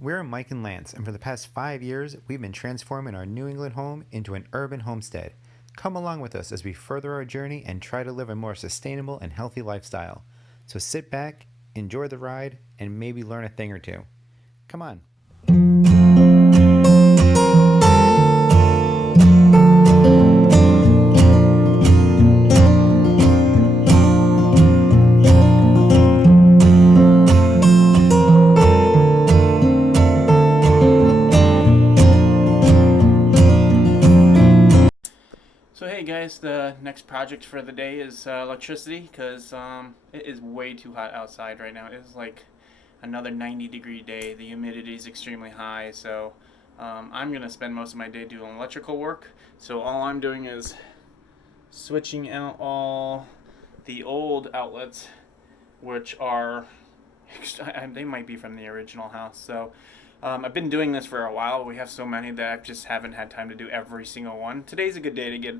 We're Mike and Lance, and for the past 5 years, we've been transforming our New England home into an urban homestead. Come along with us as we further our journey and try to live a more sustainable and healthy lifestyle. So sit back, enjoy the ride, and maybe learn a thing or two. Come on. So hey guys, the next project for the day is electricity because it is way too hot outside right now. It is like another 90-degree day. The humidity is extremely high, so I'm going to spend most of my day doing electrical work. So all I'm doing is switching out all the old outlets, which are, they might be from the original house. So I've been doing this for a while. We have so many that I just haven't had time to do every single one. Today's a good day to get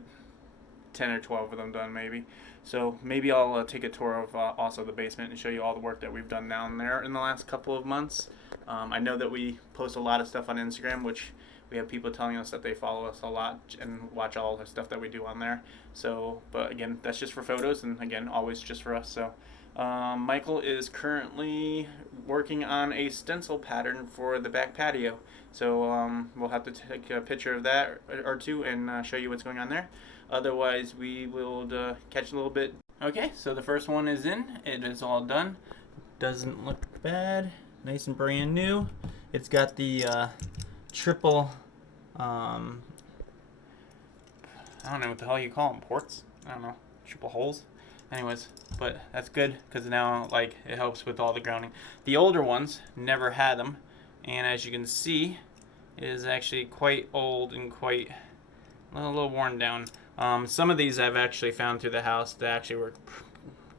10 or 12 of them done maybe. So maybe I'll take a tour of also the basement and show you all the work that we've done down there in the last couple of months. I know that we post a lot of stuff on Instagram, which we have people telling us that they follow us a lot and watch all the stuff that we do on there. So, but again, that's just for photos, and again, always just for us. So Michael is currently working on a stencil pattern for the back patio. So we'll have to take a picture of that or two and show you what's going on there. Otherwise, we will catch a little bit. Okay, so the first one is in. It is all done. Doesn't look bad. Nice and brand new. It's got the triple, I don't know what the hell you call them, ports? I don't know, triple holes. Anyways, but that's good because now like it helps with all the grounding. The older ones never had them, and as you can see, it is actually quite old and quite a little worn down. Some of these I've actually found through the house that actually were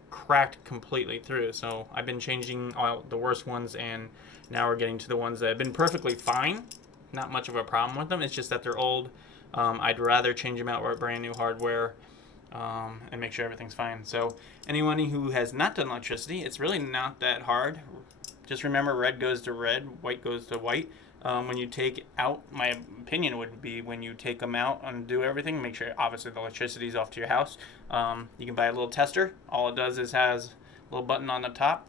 cracked completely through. So I've been changing all the worst ones, and now we're getting to the ones that have been perfectly fine. Not much of a problem with them. It's just that they're old. I'd rather change them out with brand new hardware and make sure everything's fine. So anyone who has not done electricity, it's really not that hard. Just remember, red goes to red, white goes to white. When you take out, my opinion would be when you take them out and do everything, make sure obviously the electricity is off to your house. You can buy a little tester. All it does is has a little button on the top.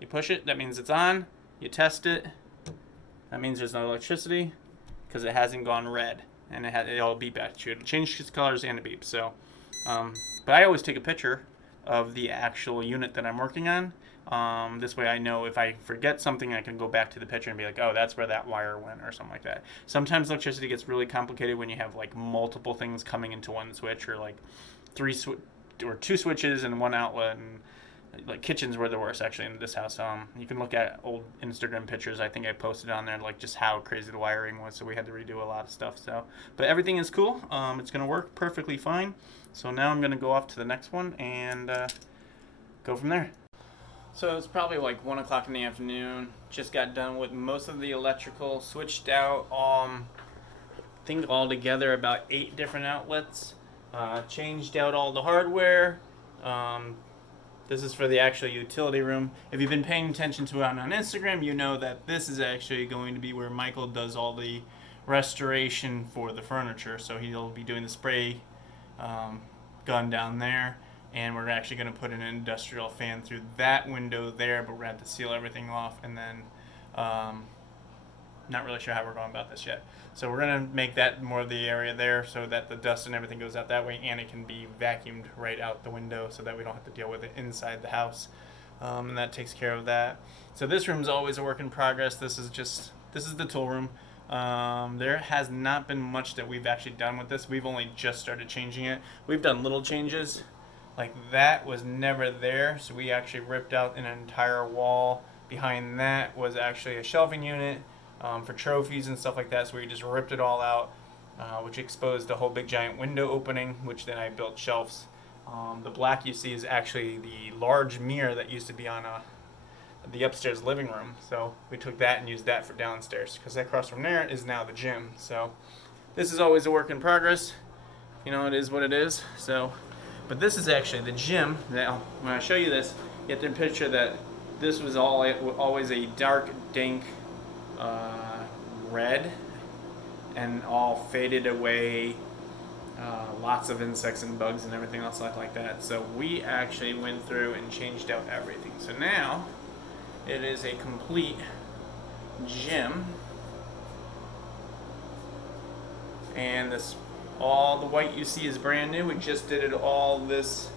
You push it, that means it's on. You test it. That means there's no electricity because it hasn't gone red, and it'll beep at you. It'll change its colors and it beeps. So, but I always take a picture of the actual unit that I'm working on. This way I know if I forget something, I can go back to the picture and be like, oh, that's where that wire went or something like that. Sometimes electricity gets really complicated when you have like multiple things coming into one switch, or like two switches and one outlet, and like kitchens were the worst actually in this house. You can look at old Instagram pictures. I think I posted on there like just how crazy the wiring was, so we had to redo a lot of stuff. So, but everything is cool. It's gonna work perfectly fine. So now I'm gonna go off to the next one and go from there. So it's probably like 1 o'clock in the afternoon. Just got done with most of the electrical. Switched out, I think altogether about 8 different outlets. Changed out all the hardware. This is for the actual utility room. If you've been paying attention to it on Instagram, you know that this is actually going to be where Michael does all the restoration for the furniture. So he'll be doing the spray gun down there. And we're actually going to put an industrial fan through that window there, but we're going to have to seal everything off, and then not really sure how we're going about this yet. So we're going to make that more of the area there so that the dust and everything goes out that way, and it can be vacuumed right out the window so that we don't have to deal with it inside the house. And that takes care of that. So this room's always a work in progress. This is the tool room. There has not been much that we've actually done with this. We've only just started changing it. We've done little changes. Like that was never there, so we actually ripped out an entire wall. Behind that was actually a shelving unit for trophies and stuff like that, so we just ripped it all out, which exposed a whole big giant window opening, which then I built shelves. The black you see is actually the large mirror that used to be on the upstairs living room, so we took that and used that for downstairs, because across from there is now the gym. So this is always a work in progress. You know, it is what it is. So. But this is actually the gym. Now, when I show you this, you have to picture that this was always a dark, dank red and all faded away. Lots of insects and bugs and everything else like that. So we actually went through and changed out everything. So now it is a complete gym, and this all the white you see is brand new. We just did it all this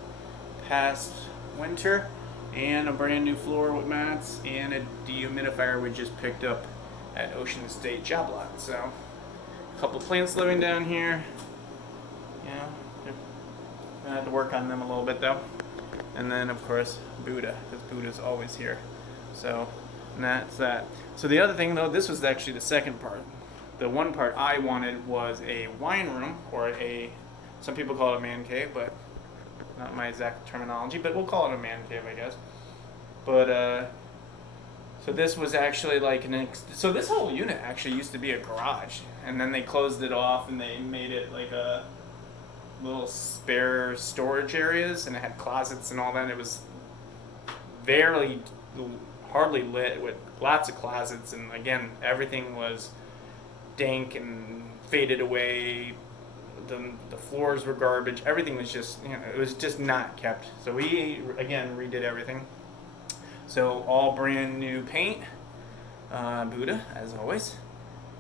past winter, and a brand new floor with mats and a dehumidifier we just picked up at Ocean State job lot. So a couple plants living down here. Gonna have to work on them a little bit though. And then of course Buddha, because Buddha's always here. So, and that's that. So the other thing though, this was actually the second part. The one part I wanted was a wine room, or some people call it a man cave, but not my exact terminology, but we'll call it a man cave, I guess. But so this was actually like so this whole unit actually used to be a garage, and then they closed it off and they made it like a little spare storage areas, and it had closets and all that. It was barely, hardly lit, with lots of closets, and again, everything was dank and faded away. The floors were garbage. Everything was just, it was just not kept. So we again redid everything. So all brand new paint, Buddha as always.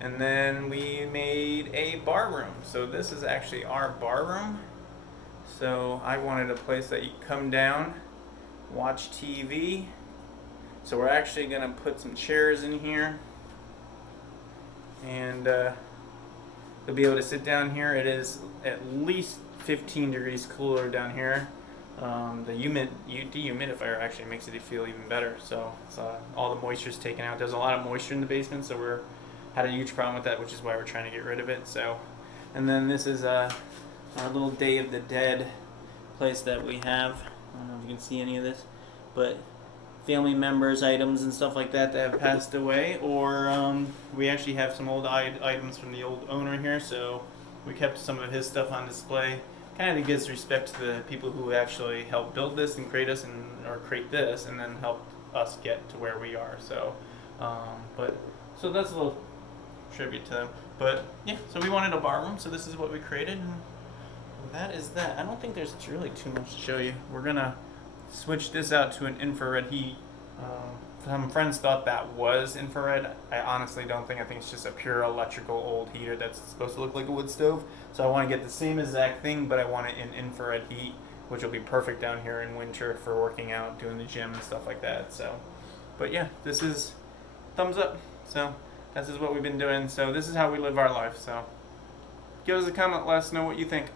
And then we made a bar room. So this is actually our bar room. So I wanted a place that you come down, watch TV. So we're actually gonna put some chairs in here, and you'll be able to sit down here. It is at least 15 degrees cooler down here. The dehumidifier actually makes it feel even better. So all the moisture is taken out. There's a lot of moisture in the basement, so we're had a huge problem with that, which is why we're trying to get rid of it. So, and then this is our little Day of the Dead place that we have. I don't know if you can see any of this, but family members' items and stuff like that have passed away, or we actually have some old items from the old owner here, so we kept some of his stuff on display. Kind of gives respect to the people who actually helped build this and create us, or create this, and then helped us get to where we are. So, so that's a little tribute to them. But yeah, so we wanted a bar room, so this is what we created, and that is that. I don't think there's really too much to show you. We're gonna switch this out to an infrared heat. Some friends thought that was infrared. I honestly don't think. I think it's just a pure electrical old heater that's supposed to look like a wood stove. So I want to get the same exact thing, but I want it in infrared heat, which will be perfect down here in winter for working out, doing the gym and stuff like that. So, but yeah, this is thumbs up. So this is what we've been doing. So this is how we live our life. So give us a comment. Let us know what you think.